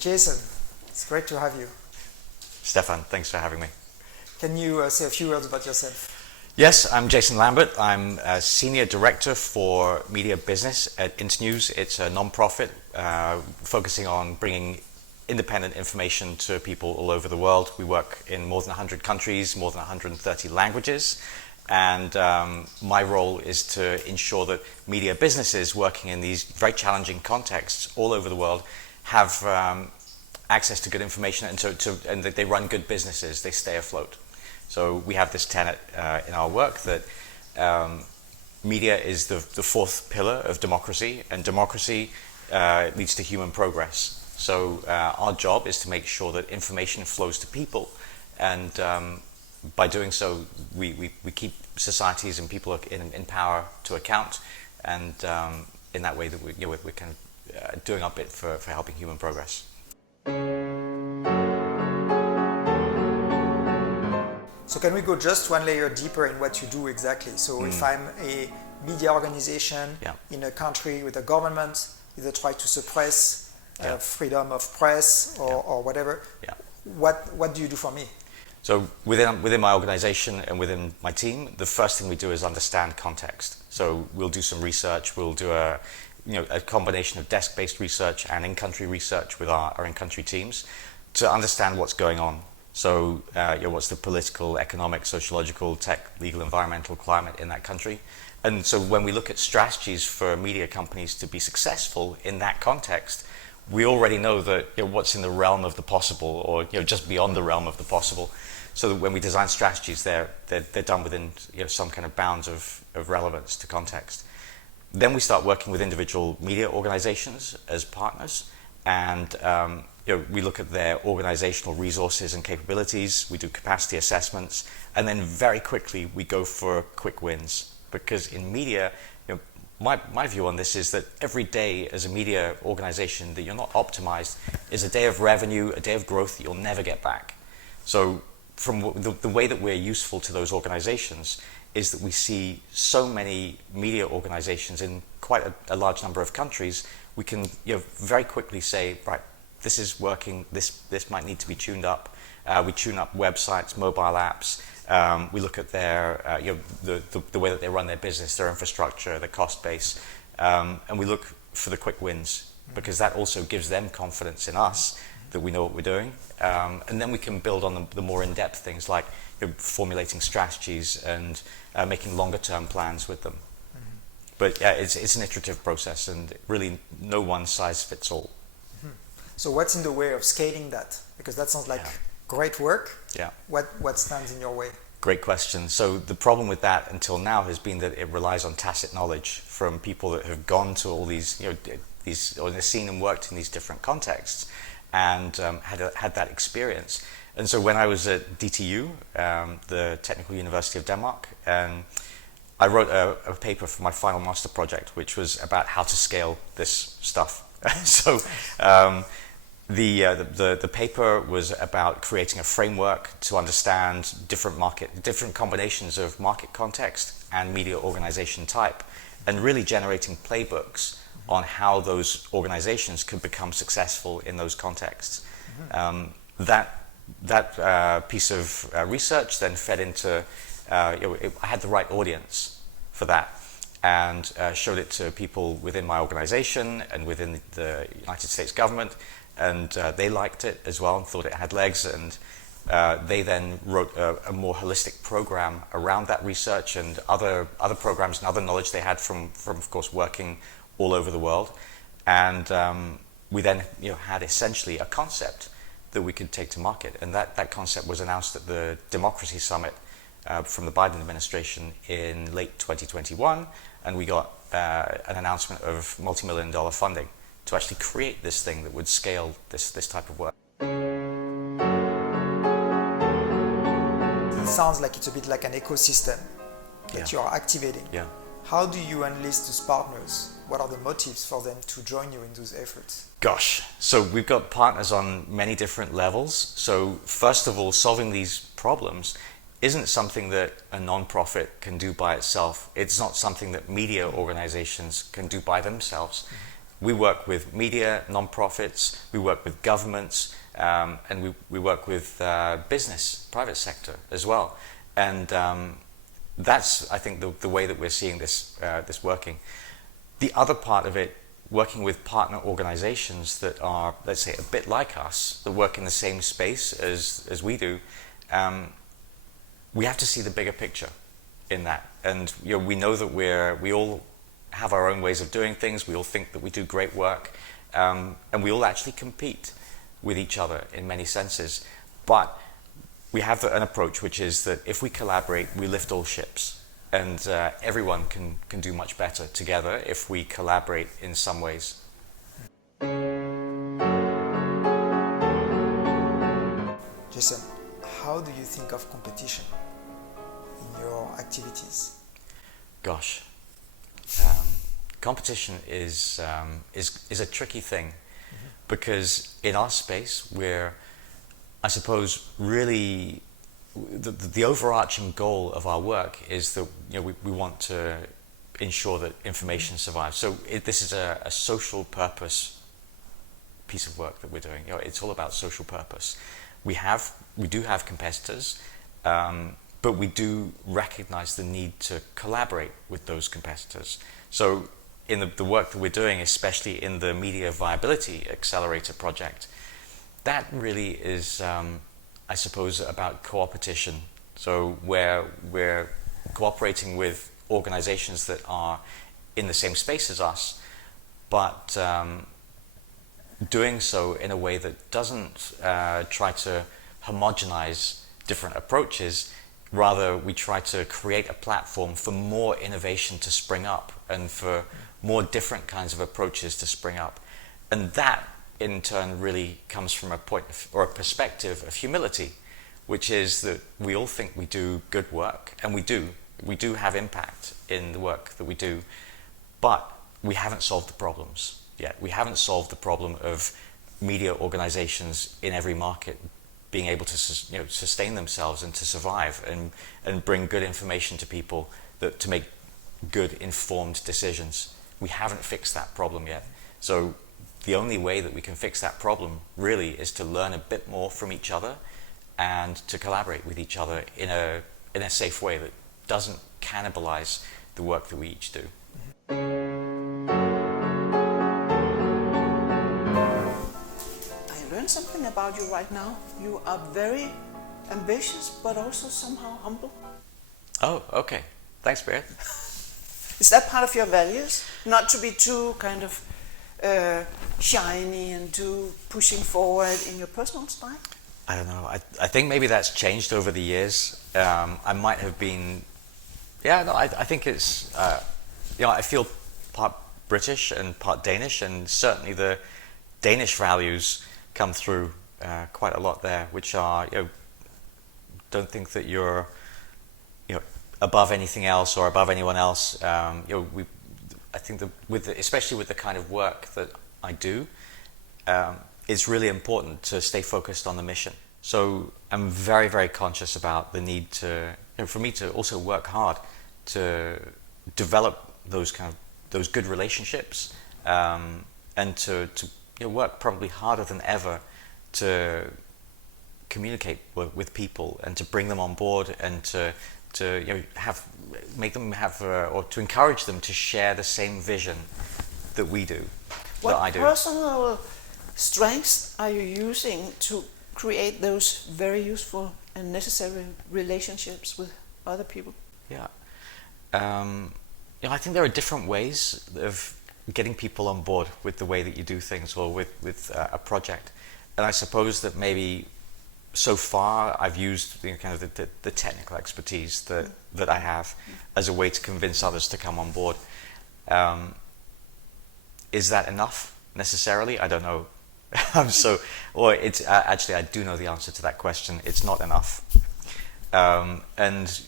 Jason, it's great to have you. Stephane, thanks for having me. Can you say a few words about yourself? Yes, I'm Jason Lambert. I'm a Senior Director for Media Business at Internews. It's a non-profit focusing on bringing independent information to people all over the world. We work in more than 100 countries, more than 130 languages. And my role is to ensure that media businesses working in these very challenging contexts all over the world have access to good information and that they run good businesses, they stay afloat. So we have this tenet in our work that media is the fourth pillar of democracy, and democracy leads to human progress. So our job is to make sure that information flows to people, and by doing so, we keep societies and people in power to account, and in that way that we're kind of doing our bit for helping human progress. So can we go just one layer deeper in what you do exactly? So if I'm a media organization in a country with a government, either try to suppress freedom of press or whatever, what do you do for me? So within my organization and within my team, the first thing we do is understand context. So we'll do some research, we'll do a combination of desk-based research and in-country research with our in-country teams to understand what's going on. So what's the political, economic, sociological, tech, legal, environmental climate in that country. And so when we look at strategies for media companies to be successful in that context, we already know that what's in the realm of the possible, or just beyond the realm of the possible. So that when we design strategies, they're done within some kind of bounds of relevance to context. Then we start working with individual media organizations as partners, and we look at their organizational resources and capabilities, we do capacity assessments, and then very quickly we go for quick wins. Because in media, my view on this is that every day as a media organization that you're not optimized is a day of revenue, a day of growth that you'll never get back. So from the way that we're useful to those organizations is that we see so many media organizations in quite a large number of countries. We can very quickly say, right, this is working, this might need to be tuned up. We tune up websites, mobile apps. We look at their the way that they run their business, their infrastructure, their cost base, and we look for the quick wins, because that also gives them confidence in us that we know what we're doing, and then we can build on the more in-depth things like formulating strategies and making longer-term plans with them. But yeah, it's an iterative process, and really no one size fits all. So what's in the way of scaling that? Because that sounds like great work. Yeah. What stands in your way? Great question. So the problem with that until now has been that it relies on tacit knowledge from people that have gone to all these, or they've seen and worked in these different contexts, and had that experience. And so when I was at DTU, the Technical University of Denmark, I wrote a paper for my final master project, which was about how to scale this stuff. So the paper was about creating a framework to understand different combinations of market context and media organization type, and really generating playbooks on how those organizations could become successful in those contexts. That piece of research then fed into, I had the right audience for that, and showed it to people within my organization and within the United States government, and they liked it as well and thought it had legs, and they then wrote a more holistic program around that research and other programs and other knowledge they had from of course working all over the world. And we then had essentially a concept that we could take to market, and that concept was announced at the Democracy Summit from the Biden administration in late 2021, and we got an announcement of multi-million-dollar funding to actually create this thing that would scale this type of work. It sounds like it's a bit like an ecosystem that you are activating. Yeah. How do you enlist those partners? What are the motives for them to join you in those efforts? Gosh, so we've got partners on many different levels. So first of all, solving these problems isn't something that a non-profit can do by itself. It's not something that media organizations can do by themselves. we work with media, non-profits, we work with governments, and we work with business, private sector as well. And that's, I think, the way that we're seeing this working. The other part of it, working with partner organizations that are, let's say, a bit like us, that work in the same space as we do, we have to see the bigger picture in that. And we know that we all have our own ways of doing things, we all think that we do great work, and we all actually compete with each other in many senses. But we have an approach which is that if we collaborate, we lift all ships. And everyone can do much better together if we collaborate in some ways. Jason, how do you think of competition in your activities? Gosh, competition is a tricky thing, because in our space we're, I suppose, really the overarching goal of our work is that we want to ensure that information survives. So this is a social purpose piece of work that we're doing. It's all about social purpose. We do have competitors, but we do recognize the need to collaborate with those competitors. So in the work that we're doing, especially in the Media Viability Accelerator project, that really is, I suppose, about co-opetition. So where we're cooperating with organizations that are in the same space as us, but doing so in a way that doesn't try to homogenize different approaches. Rather, we try to create a platform for more innovation to spring up and for more different kinds of approaches to spring up. And that, in turn, really comes from a point or a perspective of humility, which is that we all think we do good work, and we do have impact in the work that we do, but we haven't solved the problems yet. We haven't solved the problem of media organizations in every market being able to sustain themselves and to survive and bring good information to people to make good informed decisions. We haven't fixed that problem yet. So the only way that we can fix that problem really is to learn a bit more from each other and to collaborate with each other in a safe way that doesn't cannibalize the work that we each do. I learned something about you right now. You are very ambitious, but also somehow humble. Oh, okay. Thanks, Berit. Is that part of your values? Not to be too kind of shiny and too pushing forward in your personal style? I don't know. I think maybe that's changed over the years. I might have been... Yeah, no, I think it's... I feel part British and part Danish, and certainly the Danish values come through quite a lot there, which are, don't think that you're, above anything else or above anyone else. I think especially with the kind of work that I do, it's really important to stay focused on the mission. So I'm very, very conscious about the need for me to also work hard to develop those good relationships, and to work probably harder than ever to communicate with people and to bring them on board and to make them have or to encourage them to share the same vision that we do. What that I do. Personal strengths are you using to create those very useful and necessary relationships with other people? Yeah, I think there are different ways of getting people on board with the way that you do things or with a project, and I suppose that maybe so far I've used the technical expertise that I have as a way to convince others to come on board. Is that enough necessarily? I don't know. It's actually, I do know the answer to that question. It's not enough. And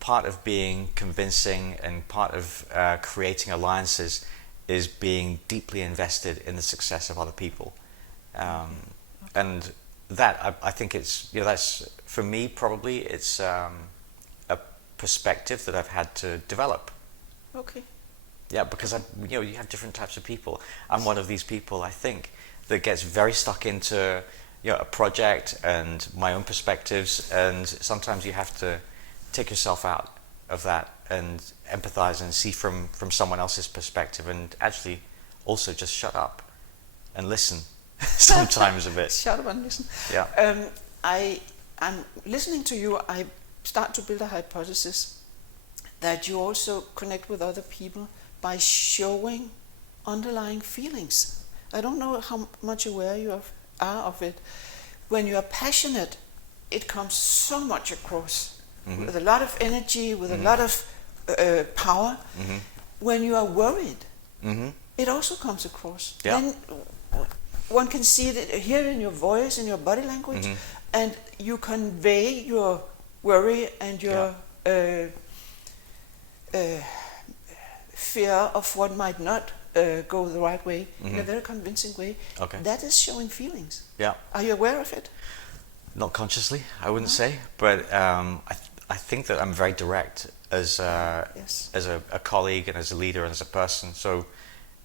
part of being convincing and part of creating alliances is being deeply invested in the success of other people. And that, I think that's, for me, probably, it's a perspective that I've had to develop. Okay. Yeah, because you have different types of people. I'm one of these people, I think, that gets very stuck into a project and my own perspectives, and sometimes you have to take yourself out of that and empathize and see from someone else's perspective, and actually also just shut up and listen sometimes a bit. Shut up and listen. Yeah. I'm listening to you. I start to build a hypothesis that you also connect with other people by showing underlying feelings. I don't know how much aware you are of it. When you are passionate, it comes so much across, with a lot of energy, with a lot of power. When you are worried, it also comes across. Yeah. Then one can see it here in your voice, in your body language, and you convey your worry and your fear of what might not go the right way in a very convincing way. Okay. That is showing feelings. Yeah. Are you aware of it? Not consciously, I wouldn't say, but I think that I'm very direct as a colleague and as a leader and as a person. So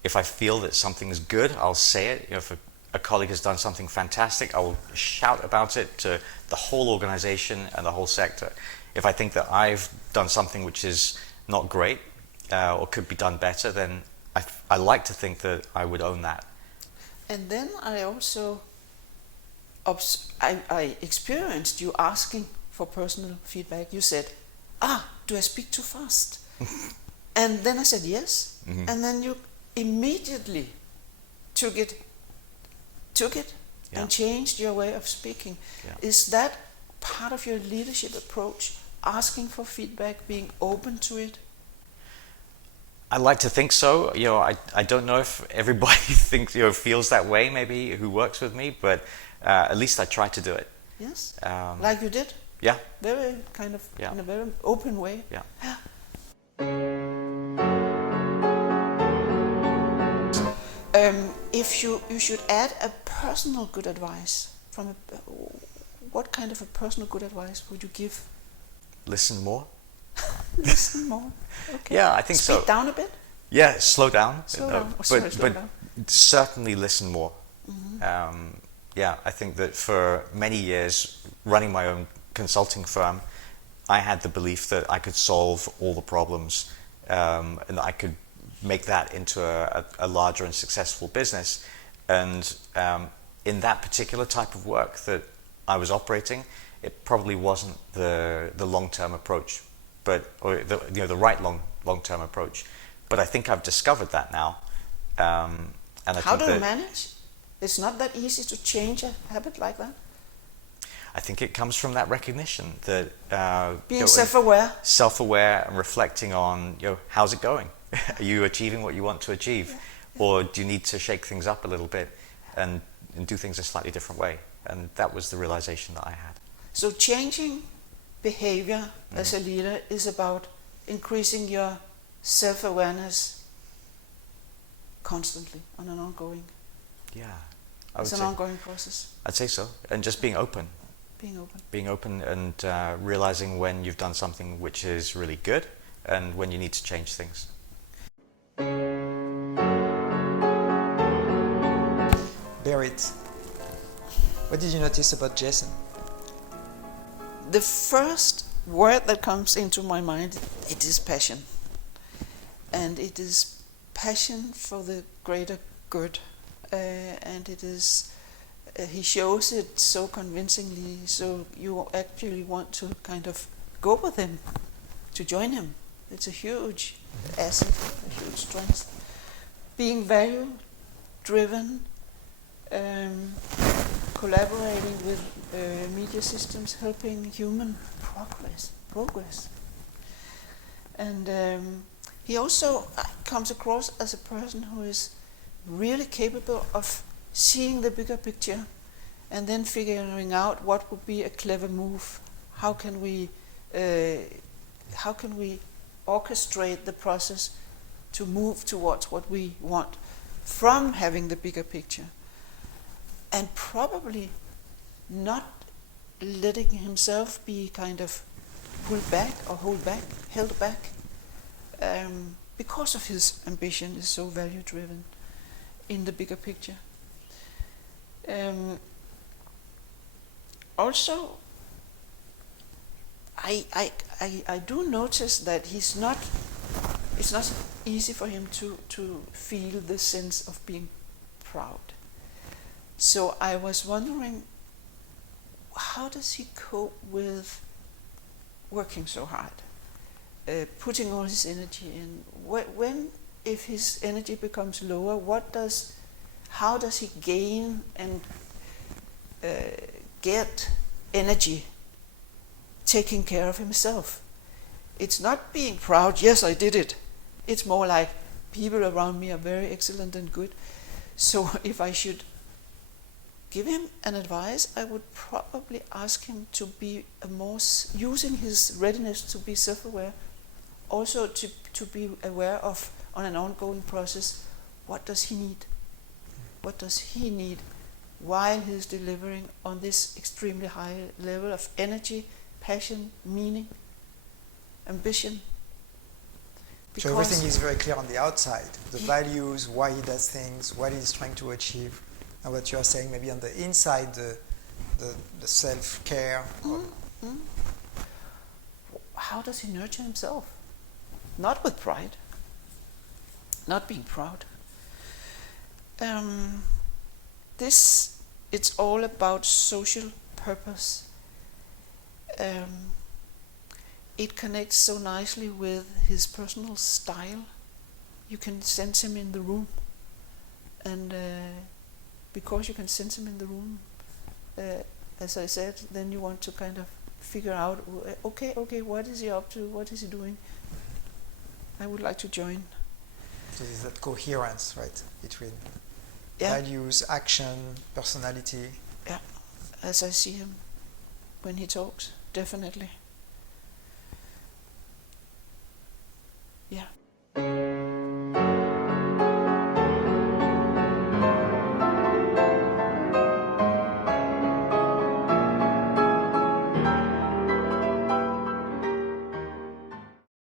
if I feel that something's good, I'll say it. If a colleague has done something fantastic, I will shout about it to the whole organization and the whole sector. If I think that I've done something which is not great or could be done better, then I like to think that I would own that. And then I also I experienced you asking for personal feedback. You said, do I speak too fast? And then I said yes. And then you immediately took it and changed your way of speaking. Yeah. Is that part of your leadership approach, asking for feedback, being open to it? I like to think so. I don't know if everybody thinks feels that way, maybe, who works with me, but at least I try to do it. Yes, like you did. Yeah. Very kind of in a very open way. Yeah. If you should add a personal good advice what kind of a personal good advice would you give? Listen more. Listen more. Okay. Yeah, I think so. Speed down a bit. Yeah, slow down. Slow down. But certainly listen more. I think that for many years, running my own consulting firm, I had the belief that I could solve all the problems and that I could make that into a larger and successful business. And in that particular type of work that I was operating, it probably wasn't the long-term approach, or the right long-term approach. But I think I've discovered that now. And how do you manage? It's not that easy to change a habit like that. I think it comes from that recognition that being self-aware and reflecting on how's it going? Are you achieving what you want to achieve, or do you need to shake things up a little bit and do things a slightly different way? And that was the realization that I had. So changing behavior as a leader is about increasing your self-awareness constantly on an ongoing. Yeah, it's an ongoing process. I'd say so, and just being open. Being open and realizing when you've done something which is really good and when you need to change things. Berit, what did you notice about Jason? The first word that comes into my mind, it is passion. And it is passion for the greater good. And it is, he shows it so convincingly, so you actually want to kind of go with him, to join him. It's a huge asset, a huge strength. Being value-driven, collaborating with media systems, helping human progress. And he also comes across as a person who is really capable of seeing the bigger picture and then figuring out what would be a clever move. How can we orchestrate the process to move towards what we want from having the bigger picture, and probably not letting himself be kind of held back, because of his ambition, is so value-driven in the bigger picture. Also, I do notice that it's not easy for him to feel the sense of being proud. So I was wondering, how does he cope with working so hard, putting all his energy in? When, if his energy becomes lower, how does he gain and get energy taking care of himself? It's not being proud, yes, I did it. It's more like people around me are very excellent and good. So if I should give him an advice, I would probably ask him to be using his readiness to be self-aware, also to be aware of, on an ongoing process, what does he need? What does he need while he's delivering on this extremely high level of energy, passion, meaning, ambition? So everything is very clear on the outside, the values, why he does things, what he's trying to achieve, and what you are saying maybe on the inside, the self-care. How does he nurture himself? Not with pride, not being proud. It's all about social purpose. It connects so nicely with his personal style. You can sense him in the room, and because you can sense him in the room, as I said, then you want to kind of figure out, okay, what is he up to? What is he doing? I would like to join. So there's that coherence, right, between values, action, personality. Yeah, as I see him when he talks, definitely. Yeah.